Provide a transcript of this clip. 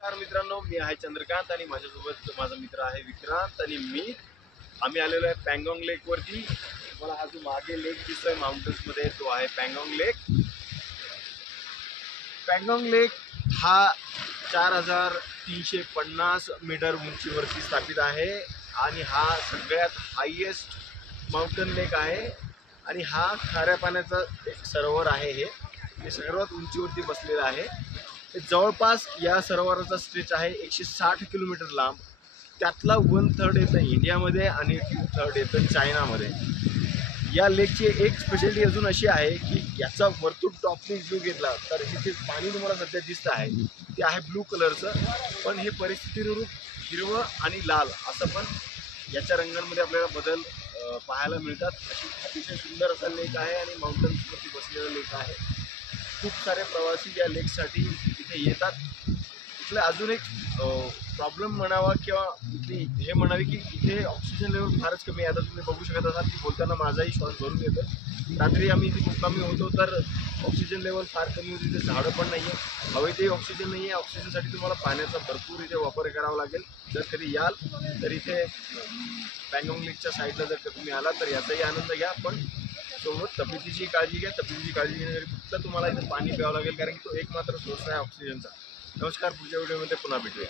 नमस्कार मित्रांनो, मी आहे चंद्रकांत आणि माझ्यासोबत माझा मित्र आहे विक्रांत आणि आम्ही आलेलो आहे पँगॉंग लेक वरती। तुम्हाला हा जो मागे लेक दिसतोय माउंटन्स मध्ये तो आहे पँगॉंग लेक। पँगॉंग लेक हा 4350 मीटर उंचीवरती स्थापित आहे आणि हा सगळ्यात हायेस्ट माउंटन लेक आहे आणि हा खाऱ्या पाण्याचा एक सरोवर आहे। हे सर्वात उंचीवरती बसलेलं आहे। जवळपास या सरोवराचा स्ट्रेच आहे 160 किलोमीटर लांब। त्यातला 1/3 येतं इंडियामध्ये आणि 2/3 येतं चायनामध्ये। या लेकची एक स्पेशालिटी अजून अशी आहे की याचा वरतून टॉपने व्ह्यू घेतला तर हे जे पाणी तुम्हाला सध्या दिसतं आहे ते आहे ब्लू कलरचं, पण हे परिस्थितीनुरूप हिरवं आणि लाल असं पण याच्या रंगांमध्ये आपल्याला बदल पाहायला मिळतात। अशी अतिशय सुंदर असा लेक आहे आणि माउंटन्सवरती बसलेला लेक आहे। खूप सारे प्रवासी या लेकसाठी इथे येतात। इथलं अजून एक प्रॉब्लेम म्हणावा किंवा इथली हे म्हणावे की इथे ऑक्सिजन लेवल फारच कमी आहे। आता तुम्ही बघू शकत असाल की बोलताना माझाही श्वास भरून येतो। रात्री आम्ही इथे मुक्कामी होतो तर ऑक्सिजन लेवल फार कमी होती, इथे झाडं पण नाही आहे, हवेतही ऑक्सिजन नाही आहे। ऑक्सिजनसाठी तुम्हाला पाण्याचा भरपूर इथे वापर करावा लागेल। जर कधी याल तर इथे पँगॉंग लेकच्या साईडला जर तुम्ही आला तर याचाही आनंद घ्या, पण सोबत तब्येतीची काळजी घ्या। तब्येतीची काळजी घेण्यासाठी फक्त तुम्हाला इथे पाणी प्यावं लागेल, कारण की तो एकमात्र सोर्स आहे ऑक्सिजनचा। नमस्कार, पुढच्या व्हिडिओमध्ये पुन्हा भेटूया।